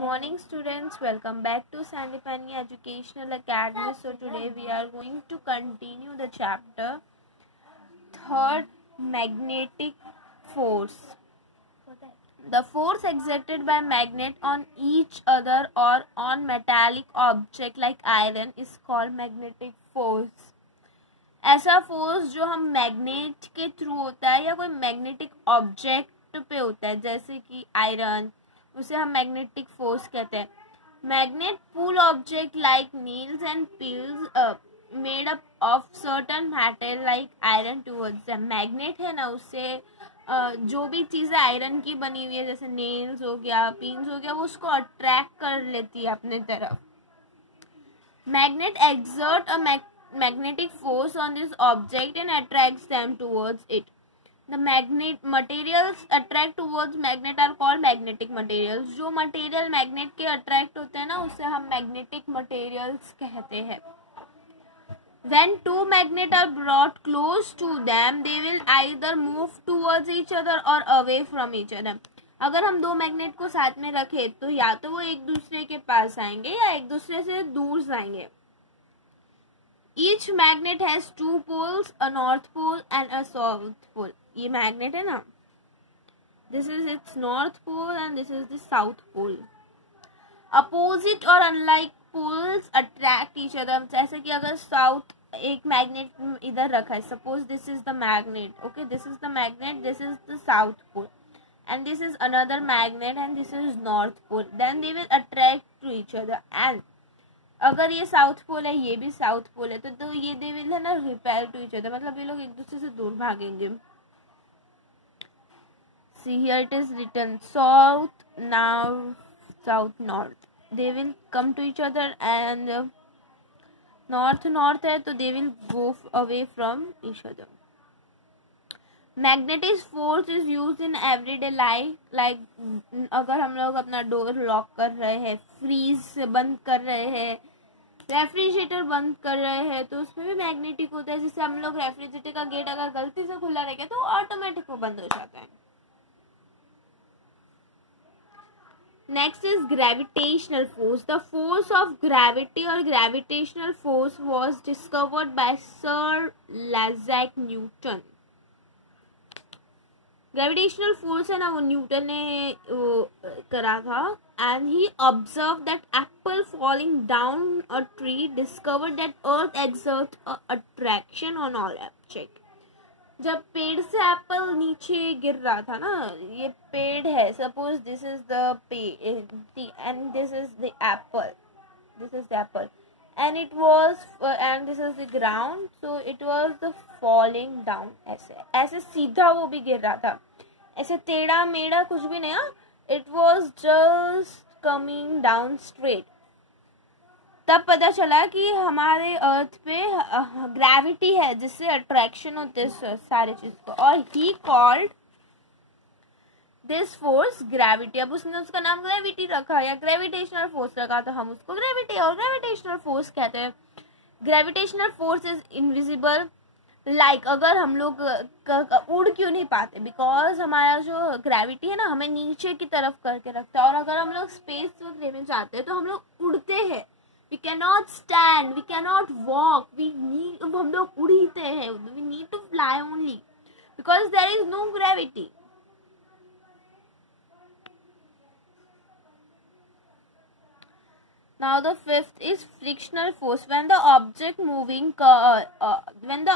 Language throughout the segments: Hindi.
morning students, welcome back to Sandipani Educational Academy. So today we are going to continue the chapter third, magnetic force. The force exerted by magnet on each other or on metallic object like iron is called magnetic force. ऐसा फोर्स जो हम मैग्नेट के थ्रू होता है या कोई मैग्नेटिक ऑब्जेक्ट पे होता है जैसे कि आयरन, उसे हम मैग्नेटिक फोर्स कहते हैं. Magnet pull object like nails and pins made up of certain metal like iron towards them. Magnet है ना, उससे जो भी चीजें आयरन की बनी हुई है जैसे नेल्स हो गया, पिन्स हो गया, वो उसको अट्रैक्ट कर लेती है अपने तरफ. Magnet exert a magnetic force on this object and attracts them towards it. The magnet materials attract towards magnet are called magnetic materials. जो material magnet के attract होते हैं ना, उसे हम magnetic materials कहते हैं. When two magnets are brought close to them, they will either move towards each other or away from each other. अगर हम दो मैग्नेट को साथ में रखें तो या तो वो एक दूसरे के पास आएंगे या एक दूसरे से दूर जाएंगे. Each magnet has two poles, a north pole and a south pole. ये magnet है ना, this is its north pole and this is the south pole. Opposite or unlike poles attract each other. जैसे कि अगर south एक magnet इधर रखा है, suppose this is the magnet, okay, this is the magnet, this is the south pole, and this is another magnet and this is north pole. Then they will attract to each other. And अगर ये साउथ पोल है, ये भी साउथ पोल है, तो ये दे विल है ना रिपेल टू ईच अदर, मतलब ये लोग एक दूसरे से दूर भागेंगे. See here it is written south north south north. They will come to each other and north north है तो they will go away from each other. Magnetic force is used in everyday life. Like अगर हम लोग अपना डोर लॉक कर रहे हैं, फ्रीज बंद कर रहे हैं, रेफ्रिजरेटर बंद कर रहे हैं, तो उसमें भी मैग्नेटिक होता है. जिससे हम लोग रेफ्रिजरेटर का गेट अगर गलती से खुला रहेगा तो ऑटोमेटिक वो बंद हो जाता है. Next is gravitational force. The force of gravity और gravitational force was discovered by Sir Isaac Newton. Gravitational force है ना, वो न्यूटन ने करा था. And he observe that apple falling down a tree discovered that earth exert attraction on all object. जब पेड़ से एप्पल नीचे गिर रहा था ना, ये पेड़ है, सपोज दिस इज द पेड़ and this is the Apple, this is the Apple and it was and this is the ground, so it was the falling down. ऐसे सीधा वो भी गिर रहा था, ऐसे टेढ़ा मेढ़ा कुछ भी नहीं. it was just coming down straight. तब पता चला कि हमारे अर्थ पे ग्रेविटी है जिससे अट्रैक्शन होते है सारे चीज को, और he called this force gravity. अब उसने उसका नाम ग्रेविटी रखा या ग्रेविटेशनल फोर्स रखा, तो हम उसको ग्रेविटी और ग्रेविटेशनल फोर्स कहते हैं. Gravitational force is invisible. Like अगर हम लोग उड़ क्यों नहीं पाते, बिकॉज हमारा जो ग्रेविटी है ना हमें नीचे की तरफ करके रखता है. और अगर हम लोग स्पेस वगैरह में जाते हैं तो हम लोग उड़ते हैं. We can not stand, we can not walk, हम लोग उड़ते हैं. We need to fly only because there is no gravity. Now the fifth is frictional force. When the object moving, when the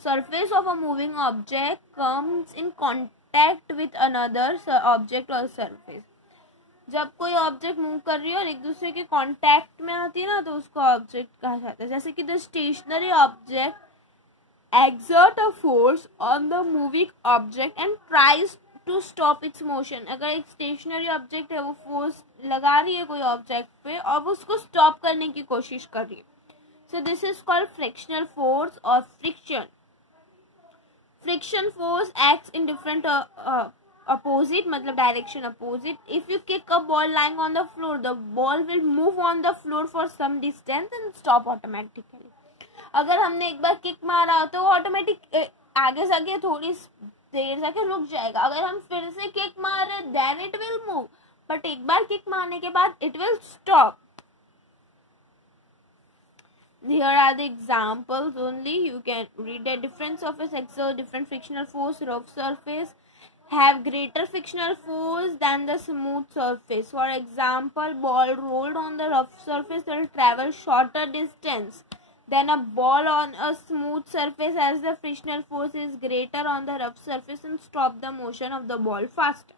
surface of a moving object comes in contact with another object or surface. जब कोई ऑब्जेक्ट मूव कर रही है और एक दूसरे के कांटेक्ट में आती है ना, तो उसको ऑब्जेक्ट कहा जाता है. जैसे कि the stationary object exert a force on the moving object and tries to stop its motion. अगर एक स्टेशनरी ऑब्जेक्ट है, वो फोर्स लगा रही है कोई ऑब्जेक्ट पे और वो उसको स्टॉप करने की कोशिश कर रही है, so this is called frictional force और friction. Friction force acts in different opposite, मतलब direction opposite. If you kick a ball lying on the floor, the ball will move on the floor for some distance and stop automatically. अगर हमने एक बार किक मारा तो ऑटोमेटिक आगे जाके थोड़ी देर जाके रुक जाएगा. अगर हम फिर से किक मारे then it will move, but एक बार किक मारने के बाद it will stop. Here are the examples only. You can read the different surface exert different frictional force. Rough surface have greater frictional force than the smooth surface. For example, ball rolled on the rough surface will travel shorter distance than a ball on a smooth surface, as the frictional force is greater on the rough surface and stop the motion of the ball faster.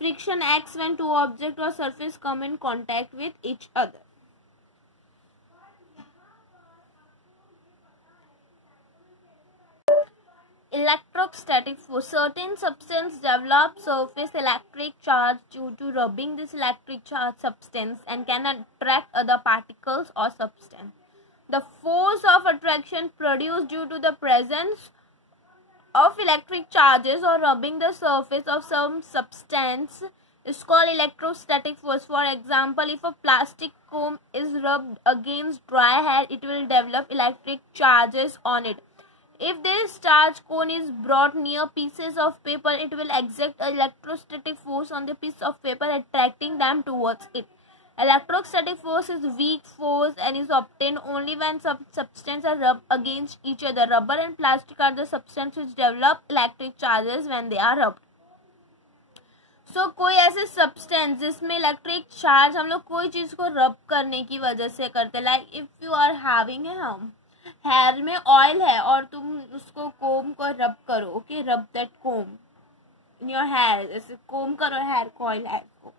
Friction acts when two objects or surface come in contact with each other. Electrostatic force. Certain substance develop surface electric charge due to rubbing this electric charge substance and can attract other particles or substance. The force of attraction produced due to the presence of electric charges or rubbing the surface of some substance is called electrostatic force. For example, if a plastic comb is rubbed against dry hair, it will develop electric charges on it. If this charge cone is brought near pieces of paper, it will exert an electrostatic force on the piece of paper, attracting them towards it. Electrostatic force is weak force and is obtained only when some substances are rubbed against each other. Rubber and plastic are the substances which develop electric charges when they are rubbed. So कोई ऐसे सब्सटेंस जिसमें इलेक्ट्रिक चार्ज हम लोग कोई चीज को रब करने की वजह से करते, like if you are having hair में ऑयल है और तुम उसको कोम को रब करो, okay, rub that comb in your hair, ऐसे कोम करो हेयर को, ऑयल हेयर को,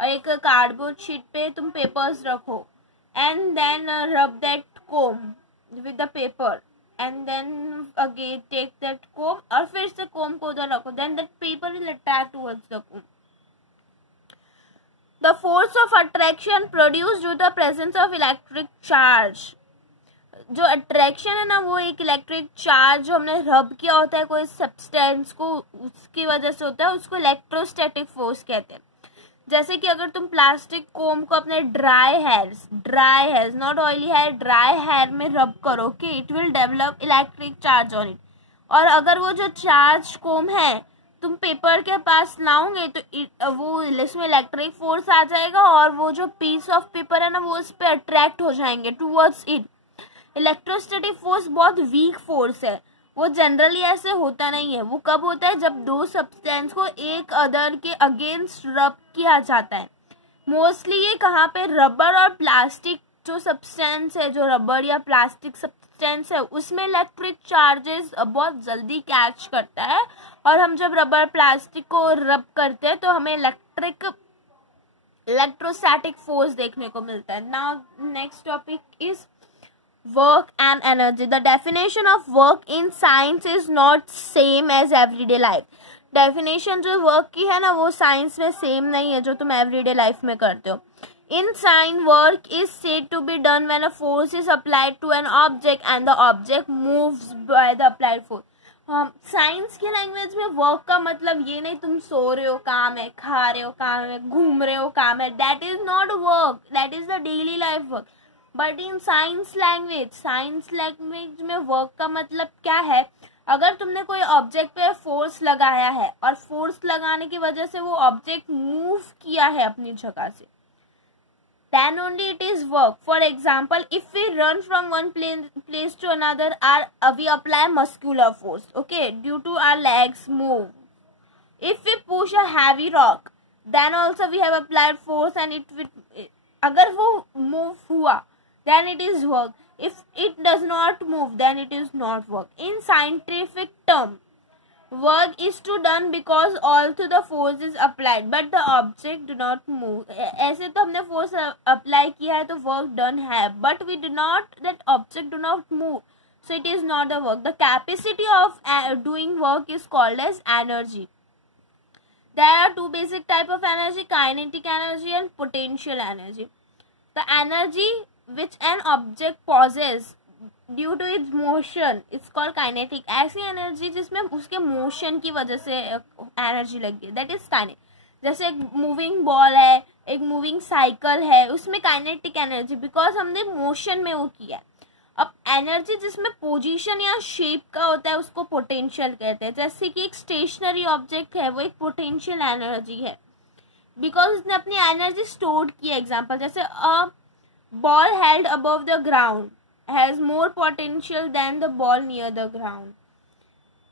और एक कार्डबोर्ड शीट पे तुम पेपर्स रखो and then rub that comb with the paper and then again take that comb और फिर से कोम को उधर रखो, then that paper will attract towards the comb. The force of attraction produced due to the presence of electric charge. जो अट्रैक्शन है ना, वो एक इलेक्ट्रिक चार्ज जो हमने रब किया होता है कोई सब्सटेंस को, उसकी वजह से होता है, उसको इलेक्ट्रोस्टैटिक फोर्स कहते हैं. जैसे कि अगर तुम प्लास्टिक कोम को अपने dry hairs not oily hair, dry hair में रब करो, कि it will develop electric charge on it. और अगर वो जो चार्ज कोम है तुम पेपर के पास लाओगे तो वो इसमें इलेक्ट्रिक फोर्स आ जाएगा और वो जो पीस ऑफ पेपर है ना वो उस पर अट्रैक्ट हो जाएंगे टूवर्ड्स इट. इलेक्ट्रोस्टैटिक फोर्स बहुत वीक फोर्स है, वो जनरली ऐसे होता नहीं है. वो कब होता है, जब दो सब्सटेंस को एक अदर के अगेंस्ट रब किया जाता है. मोस्टली ये कहाँ पे, रबर और प्लास्टिक जो सब्सटेंस है, जो रबर या प्लास्टिक सब्सटेंस है उसमें इलेक्ट्रिक चार्जेस बहुत जल्दी कैच करता है, और हम जब रबर प्लास्टिक को रब करते हैं तो हमें इलेक्ट्रोस्टैटिक फोर्स देखने को मिलता है. Now next topic is work and energy. The definition of work in science is not same as everyday life. Definition जो work की है ना वो science में same नहीं है जो तुम everyday life में करते हो. In science, work is said to be done when a force is applied to an object and the object moves by the applied force. Science की लैंग्वेज में वर्क का मतलब ये नहीं तुम सो रहे हो काम है, खा रहे हो काम है, घूम रहे हो काम है, that is not work, that is the daily life work. But in science language में वर्क का मतलब क्या है, अगर तुमने कोई ऑब्जेक्ट पे फोर्स लगाया है और फोर्स लगाने की वजह से वो ऑब्जेक्ट मूव किया है अपनी जगह से, then only it is work. For example, if we run from one place to another, we apply muscular force, okay, due to our legs move. If we push a heavy rock, then also we have applied force and अगर वो move हुआ then it is work. If it does not move then it is not work. In scientific term, work is to done because also the force is applied but the object do not move. ऐसे तो हमने force apply किया है तो work done है, but we do not, that object do not move, so it is not the work. The capacity of doing work is called as energy. There are two basic type of energy, kinetic energy and potential energy. The energy which an object possesses due to its motion is called kinetic. ऐसी एनर्जी जिसमें उसके मोशन की वजह से एनर्जी लगी, दैट इज काइनेटिक. जैसे एक मूविंग बॉल है, एक मूविंग साइकिल है, उसमें काइनेटिक एनर्जी बिकॉज हमने मोशन में वो किया है. अब एनर्जी जिसमें पोजीशन या शेप का होता है उसको पोटेंशियल कहते हैं. जैसे कि एक स्टेशनरी ऑब्जेक्ट है वो एक पोटेंशियल एनर्जी है. बिकॉज उसने अपनी एनर्जी स्टोर की। एग्जाम्पल जैसे a ball held above the ground has more potential than the ball near the ground.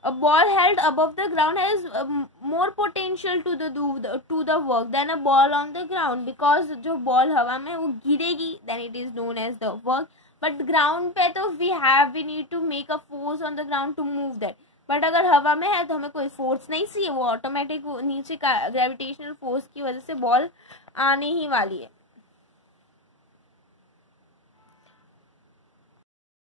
A ball held above the ground has more potential to the work than a ball on the ground, because जो ball हवा में वो गिरेगी then it is known as the work, but ground पे तो we need to make a force on the ground to move that, but अगर हवा में है तो हमें कोई force नहीं चाहिए, वो ऑटोमेटिक नीचे का ग्रेविटेशनल फोर्स की वजह से बॉल आने ही वाली है।